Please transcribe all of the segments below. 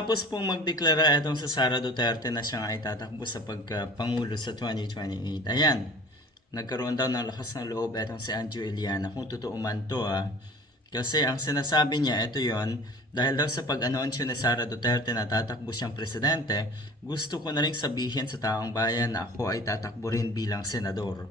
Tapos pong magdeklara itong sa Sara Duterte na siya nga ay tatakbo sa pagka-pangulo sa 2028. Ayan, nagkaroon daw ng lakas ng loob itong si Anjo Eliana. Kung totoo man to kasi ang sinasabi niya, ito yon dahil daw sa pag-anunsyo ni Sara Duterte na tatakbo siyang presidente, gusto ko na rin sabihin sa taong bayan na ako ay tatakbo rin bilang senador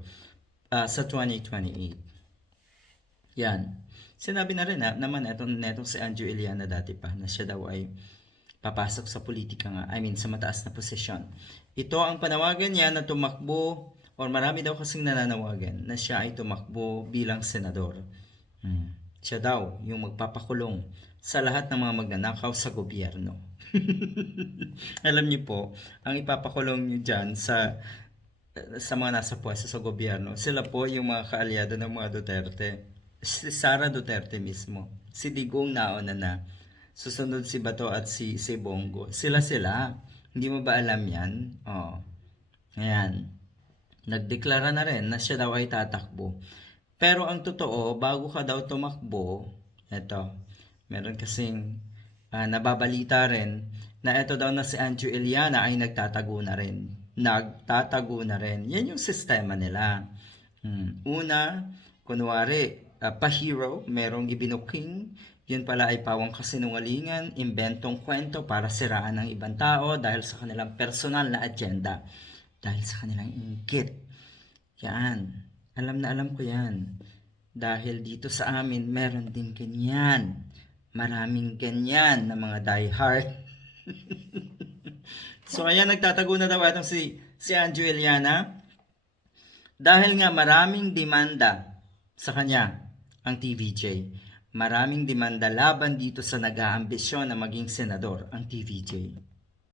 sa 2028. Yan. Sinabi na rin naman netong si Anjo Eliana dati pa na siya daw ay papasok sa politika nga, I mean sa mataas na posisyon. Ito ang panawagan niya na tumakbo, or marami daw kasing nananawagan na siya ay tumakbo bilang senador. Siya daw yung magpapakulong sa lahat ng mga magnanakaw sa gobyerno. Alam niyo po, ang ipapakulong niyo dyan sa mga nasa pwesto sa gobyerno, sila po yung mga kaalyado ng mga Duterte. Si Sara Duterte mismo. Si Digong nauna na. Susunod si Bato at si Bongo. Sila. Hindi mo ba alam yan? Oh. Ayan. Nagdeklara na rin na siya daw ay tatakbo. Pero ang totoo, bago ka daw tumakbo, eto, meron kasing nababalita rin na eto daw na si Anjo Eliana ay nagtatago na rin. Yan yung sistema nila. Una, kunwari, pa-hero, merong ibinuking, yun pala ay pawang kasinungalingan, imbentong kwento para siraan ng ibang tao dahil sa kanilang personal na agenda. Dahil sa kanilang inggit. Yan. Alam na alam ko yan. Dahil dito sa amin, meron din ganyan. Maraming ganyan na mga diehard. So, ayan, nagtatago na daw itong si Anjo Eliana. Dahil nga maraming demanda sa kanya ang TVJ. Maraming demanda laban dito sa nag-aambisyon na maging senador ang TVJ.